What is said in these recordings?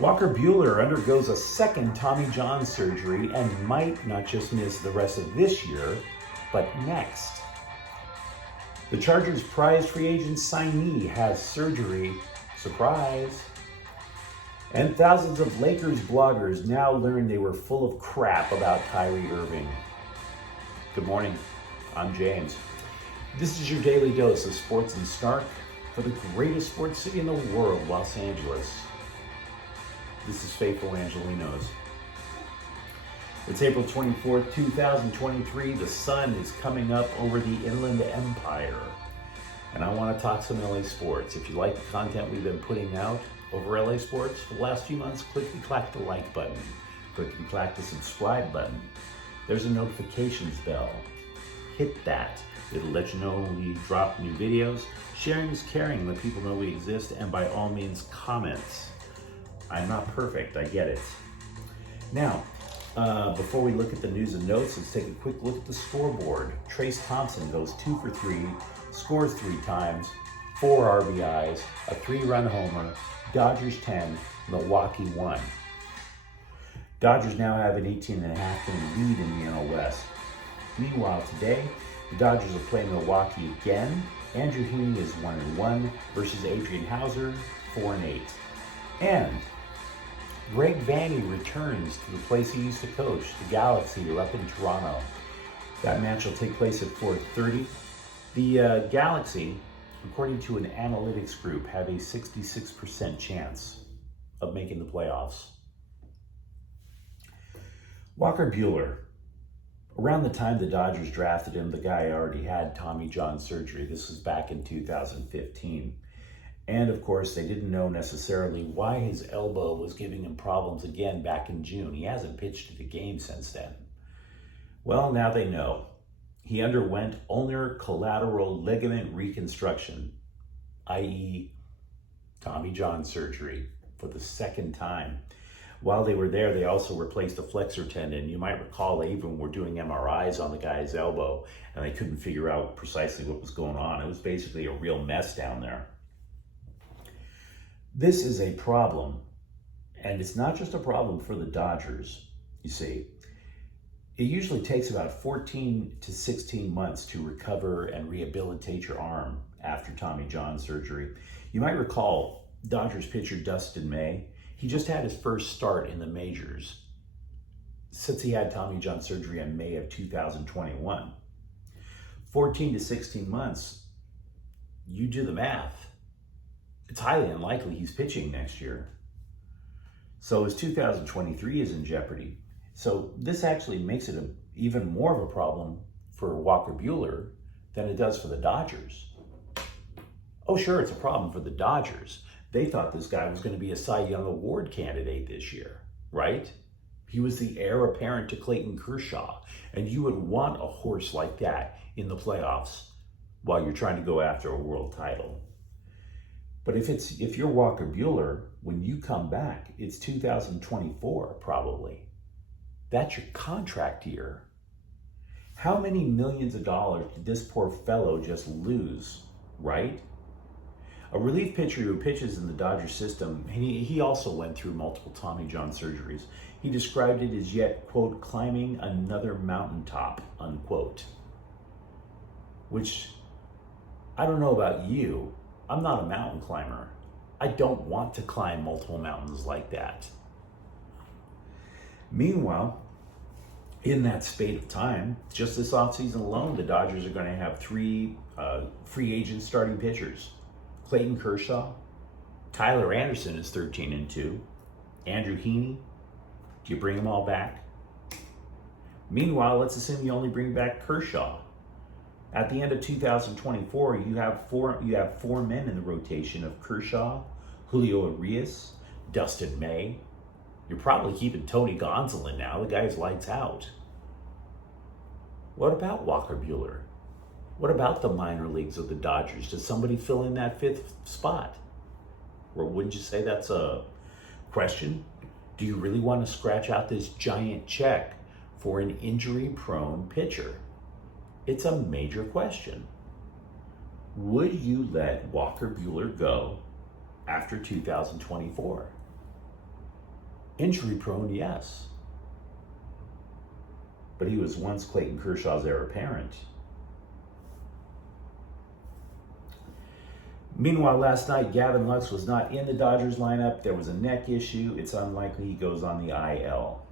Walker Buehler undergoes a second Tommy John surgery and might not just miss the rest of this year, but next. The Chargers' prized free agent signee has surgery. Surprise. And thousands of Lakers bloggers now learn they were full of crap about Kyrie Irving. Good morning. I'm James. This is your daily dose of sports and snark for the greatest sports city in the world, Los Angeles. This is faithful Angelenos. It's April 24th, 2023. The sun is coming up over the Inland Empire. And I want to talk some LA sports. If you like the content we've been putting out over LA sports for the last few months, clickety-clack the like button. Clickety-clack the subscribe button. There's a notifications bell. Hit that. It'll let you know when we drop new videos. Sharing is caring. Let people know we exist. And by all means, comments. I'm not perfect, I get it. Now, before we look at the news and notes, let's take a quick look at the scoreboard. Trace Thompson goes 2 for 3, scores 3 times, 4 RBIs, a 3-run homer, Dodgers 10, Milwaukee 1. Dodgers now have an 18.5 game lead in the NL West. Meanwhile, today, the Dodgers are playing Milwaukee again. Andrew Heaney is 1-1 versus Adrian Hauser, 4-8. And Greg Vanney returns to the place he used to coach, the Galaxy, are up in Toronto. That match will take place at 4:30. The Galaxy, according to an analytics group, have a 66% chance of making the playoffs. Walker Buehler. Around the time the Dodgers drafted him, the guy already had Tommy John surgery. This was back in 2015. And of course, they didn't know necessarily why his elbow was giving him problems again back in June. He hasn't pitched at a game since then. Well, now they know. He underwent ulnar collateral ligament reconstruction, i.e. Tommy John surgery, for the second time. While they were there, they also replaced a flexor tendon. You might recall they even were doing MRIs on the guy's elbow, and they couldn't figure out precisely what was going on. It was basically a real mess down there. This is a problem, and it's not just a problem for the Dodgers, you see. It usually takes about 14 to 16 months to recover and rehabilitate your arm after Tommy John surgery. You might recall Dodgers pitcher Dustin May. He just had his first start in the majors since he had Tommy John surgery in May of 2021. 14 to 16 months, you do the math. It's highly unlikely he's pitching next year. So his 2023 is in jeopardy. So this actually makes it even more of a problem for Walker Buehler than it does for the Dodgers. Oh, sure, it's a problem for the Dodgers. They thought this guy was going to be a Cy Young Award candidate this year, right? He was the heir apparent to Clayton Kershaw, and you would want a horse like that in the playoffs while you're trying to go after a world title. But if you're Walker Buehler, when you come back, it's 2024 probably. That's your contract year. How many millions of dollars did this poor fellow just lose, right? A relief pitcher who pitches in the Dodger system, he also went through multiple Tommy John surgeries. He described it as yet, quote, climbing another mountaintop, unquote. Which, I don't know about you, I'm not a mountain climber. I don't want to climb multiple mountains like that. Meanwhile, in that spate of time, just this offseason alone, the Dodgers are going to have 3 free agent starting pitchers. Clayton Kershaw, Tyler Anderson is 13-2. Andrew Heaney, do you bring them all back? Meanwhile, let's assume you only bring back Kershaw. At the end of 2024, you have four men in the rotation of Kershaw, Julio Urias, Dustin May. You're probably keeping Tony Gonsolin now. The guy's lights out. What about Walker Buehler? What about the minor leagues of the Dodgers? Does somebody fill in that 5th spot? Or wouldn't you say that's a question? Do you really want to scratch out this giant check for an injury-prone pitcher? It's a major question. Would you let Walker Buehler go after 2024? Injury prone, yes. But he was once Clayton Kershaw's heir apparent. Meanwhile, last night, Gavin Lux was not in the Dodgers lineup. There was a neck issue. It's unlikely he goes on the IL.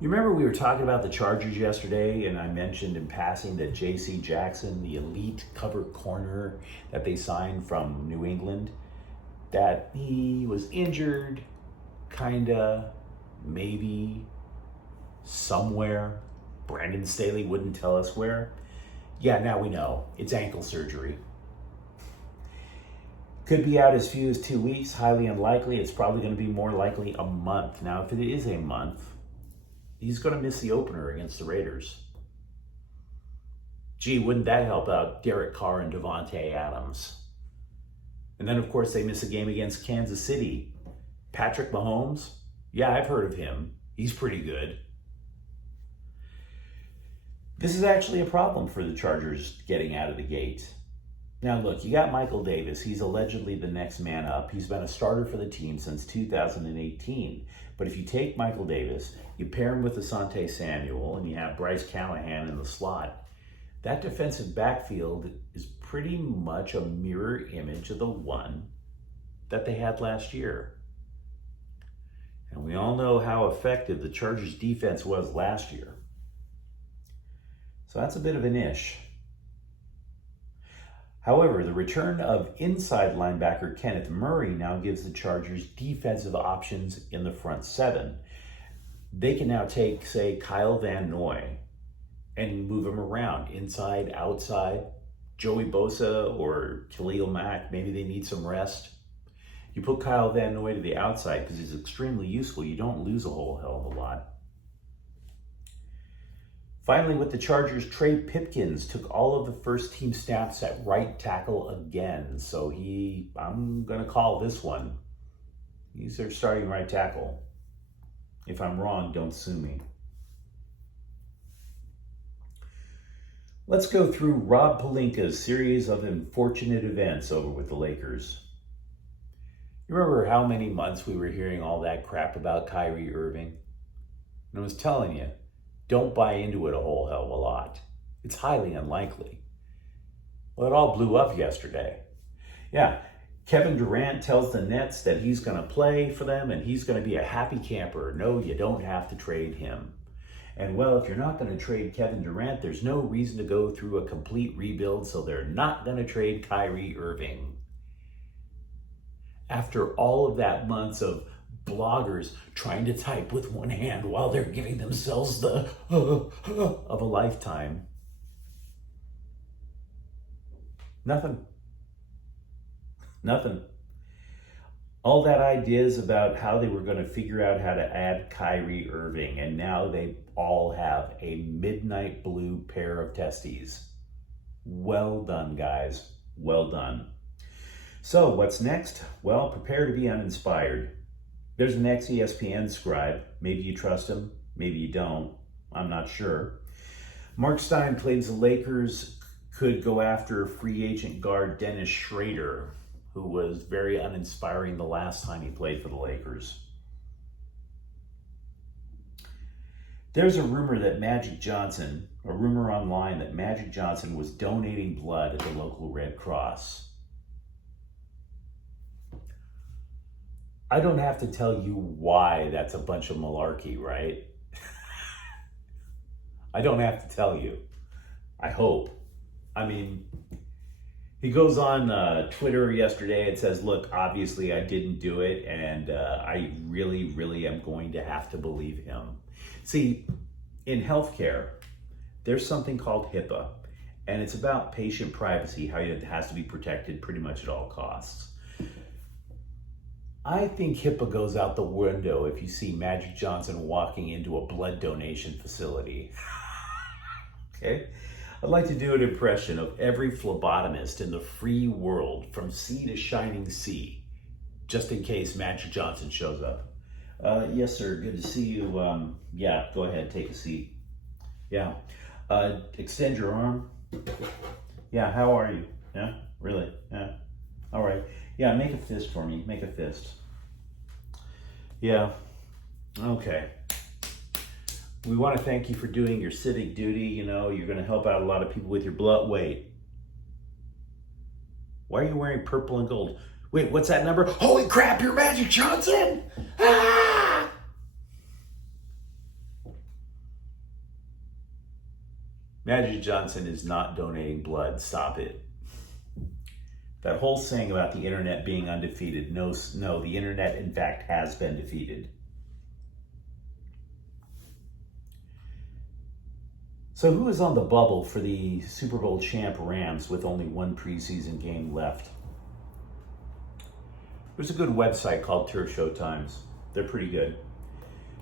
You remember we were talking about the Chargers yesterday, and I mentioned in passing that J.C. Jackson, the elite cover corner that they signed from New England, that he was injured, kinda, maybe, somewhere. Brandon Staley wouldn't tell us where. Yeah, now we know. It's ankle surgery. Could be out as few as 2 weeks, highly unlikely. It's probably going to be more likely a month. Now, if it is a month, he's going to miss the opener against the Raiders. Gee, wouldn't that help out Derek Carr and Devontae Adams? And then, of course, they miss a game against Kansas City. Patrick Mahomes? Yeah, I've heard of him. He's pretty good. This is actually a problem for the Chargers getting out of the gate. Now, look, you got Michael Davis. He's allegedly the next man up. He's been a starter for the team since 2018. But if you take Michael Davis, you pair him with Asante Samuel, and you have Bryce Callahan in the slot, that defensive backfield is pretty much a mirror image of the one that they had last year. And we all know how effective the Chargers defense was last year. So that's a bit of an ish. However, the return of inside linebacker Kenneth Murray now gives the Chargers defensive options in the front seven. They can now take, say, Kyle Van Noy and move him around, inside, outside. Joey Bosa or Khalil Mack, maybe they need some rest. You put Kyle Van Noy to the outside because he's extremely useful. You don't lose a whole hell of a lot. Finally, with the Chargers, Trey Pipkins took all of the first team snaps at right tackle again. So I'm going to call this one. He's their starting right tackle. If I'm wrong, don't sue me. Let's go through Rob Pelinka's series of unfortunate events over with the Lakers. You remember how many months we were hearing all that crap about Kyrie Irving? And I was telling you, don't buy into it a whole hell of a lot. It's highly unlikely. Well, it all blew up yesterday. Yeah, Kevin Durant tells the Nets that he's going to play for them and he's going to be a happy camper. No, you don't have to trade him. And well, if you're not going to trade Kevin Durant, there's no reason to go through a complete rebuild, so they're not going to trade Kyrie Irving. After all of that months of bloggers trying to type with one hand while they're giving themselves the of a lifetime. Nothing. All that ideas about how they were going to figure out how to add Kyrie Irving, and now they all have a midnight blue pair of testes. Well done, guys. Well done. So what's next? Well, prepare to be uninspired. There's an ex-ESPN scribe. Maybe you trust him, maybe you don't. I'm not sure. Mark Stein claims the Lakers could go after free agent guard Dennis Schrader, who was very uninspiring the last time he played for the Lakers. There's a rumor online that Magic Johnson was donating blood at the local Red Cross. I don't have to tell you why that's a bunch of malarkey, right? I don't have to tell you. I hope. I mean, he goes on Twitter yesterday and says, look, obviously I didn't do it, and I really am going to have to believe him. See, in healthcare, there's something called HIPAA, and it's about patient privacy, how it has to be protected pretty much at all costs. I think HIPAA goes out the window if you see Magic Johnson walking into a blood donation facility. Okay? I'd like to do an impression of every phlebotomist in the free world from sea to shining sea, just in case Magic Johnson shows up. Yes, sir. Good to see you. Yeah, go ahead. Take a seat. Yeah. Extend your arm. Yeah, how are you? Yeah, really? Yeah. All right. Yeah, make a fist for me. Make a fist. Yeah. Okay. We want to thank you for doing your civic duty. You know, you're going to help out a lot of people with your blood. Wait. Why are you wearing purple and gold? Wait, what's that number? Holy crap, you're Magic Johnson! Ah! Magic Johnson is not donating blood. Stop it. That whole saying about the internet being undefeated, no, the internet in fact has been defeated. So who is on the bubble for the Super Bowl champ Rams with only one preseason game left? There's a good website called Turf Show Times. They're pretty good.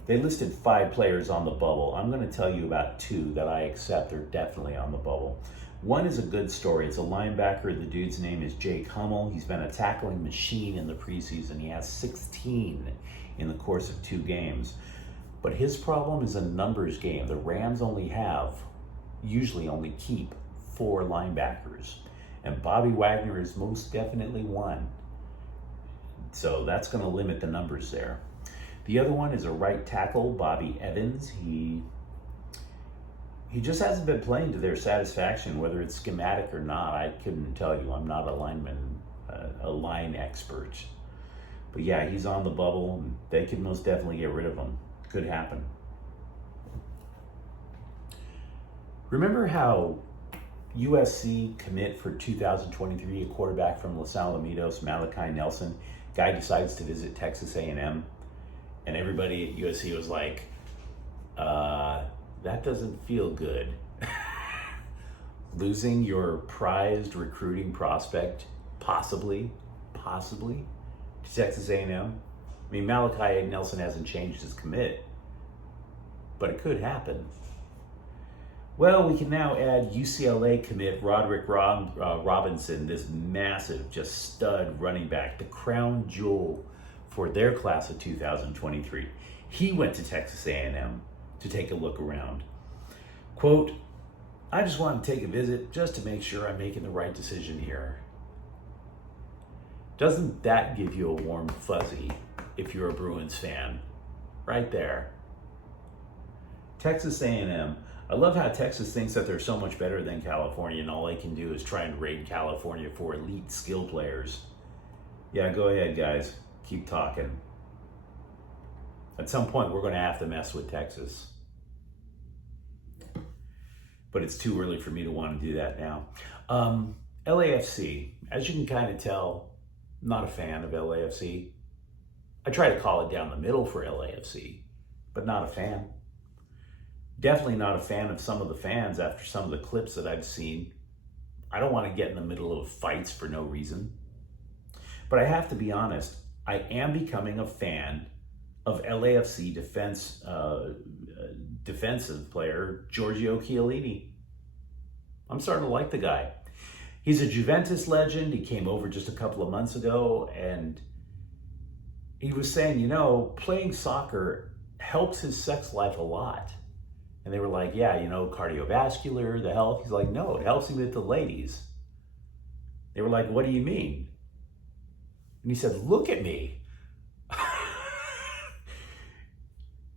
They listed 5 players on the bubble. I'm going to tell you about 2 that I accept are definitely on the bubble. One is a good story. It's a linebacker. The dude's name is Jake Hummel. He's been a tackling machine in the preseason. He has 16 in the course of 2 games. But his problem is a numbers game. The Rams usually only keep 4 linebackers. And Bobby Wagner is most definitely one. So that's going to limit the numbers there. The other one is a right tackle, Bobby Evans. He just hasn't been playing to their satisfaction, whether it's schematic or not. I couldn't tell you. I'm not a line expert. But yeah, he's on the bubble. And they could most definitely get rid of him. Could happen. Remember how USC commit for 2023, a quarterback from Los Alamitos, Malachi Nelson, guy decides to visit Texas A&M, and everybody at USC was like, that doesn't feel good. Losing your prized recruiting prospect, possibly, to Texas A&M. I mean, Malachi Nelson hasn't changed his commit, but it could happen. Well, we can now add UCLA commit Roderick Robinson, this massive, just stud running back, the crown jewel for their class of 2023. He went to Texas A&M to take a look around. Quote, I just want to take a visit just to make sure I'm making the right decision here. Doesn't that give you a warm fuzzy if you're a Bruins fan? Right there. Texas A&M. I love how Texas thinks that they're so much better than California, and all they can do is try and raid California for elite skill players. Yeah, go ahead, guys. Keep talking. At some point, we're going to have to mess with Texas. But it's too early for me to want to do that now. LAFC. As you can kind of tell, not a fan of LAFC. I try to call it down the middle for LAFC, but not a fan. Definitely not a fan of some of the fans after some of the clips that I've seen. I don't want to get in the middle of fights for no reason. But I have to be honest, I am becoming a fan of LAFC defensive player Giorgio Chiellini. I'm starting to like the guy. He's a Juventus legend. He came over just a couple of months ago, and he was saying, playing soccer helps his sex life a lot. And they were like, yeah, cardiovascular, the health. He's like, no, it helps him with the ladies. They were like, what do you mean? And he said, look at me.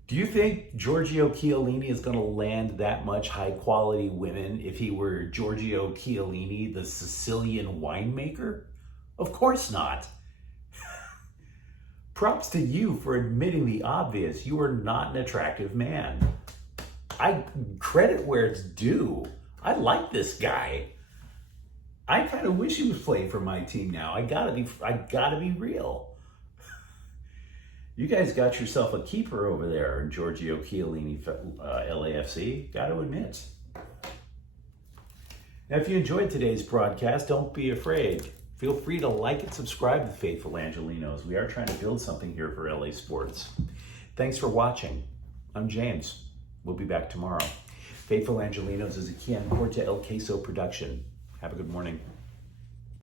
Do you think Giorgio Chiellini is going to land that much high-quality women if he were Giorgio Chiellini, the Sicilian winemaker? Of course not. Props to you for admitting the obvious. You are not an attractive man. I credit where it's due. I like this guy. I kind of wish he was playing for my team now. I gotta be real. You guys got yourself a keeper over there in Giorgio Chiellini, LAFC. Got to admit. Now, if you enjoyed today's broadcast, don't be afraid. Feel free to like and subscribe to Faithful Angelenos. We are trying to build something here for LA sports. Thanks for watching. I'm James. We'll be back tomorrow. Faithful Angelenos is a Kian Corte El Queso production. Have a good morning.